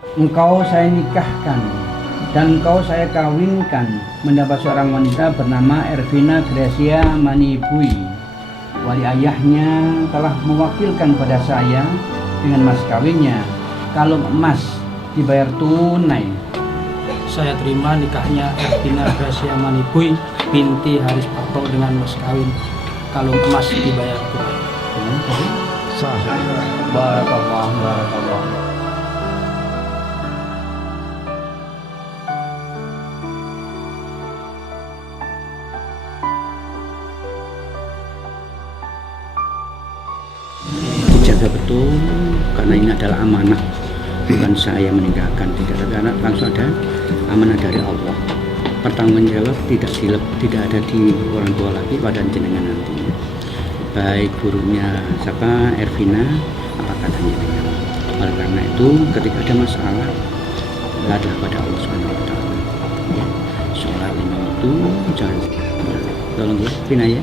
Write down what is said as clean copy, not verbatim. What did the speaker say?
Engkau saya nikahkan dan engkau saya kawinkan mendapat seorang wanita bernama Ervina Gracia Manibui. Wali ayahnya telah mewakilkan pada saya dengan mas kawinnya. Kalau emas dibayar tunai. Saya terima nikahnya Ervina Gracia Manibui binti Haris Parto dengan mas kawin. Kalau emas dibayar tunai. Sah. Barakallah, barakallah. Dijaga betul karena ini adalah amanah, bukan saya meninggalkan, tidak ada anak, langsung ada amanah dari Allah. Pertanggung jawab tidak ada di orang tua lagi pada jenengan nantinya. Baik gurunya siapa Ervina apa katanya dengan. Oleh karena itu ketika ada masalah adalah pada Allah Subhanahu wa taala. Sholat 5 waktu jangan tolong ya Vina ya.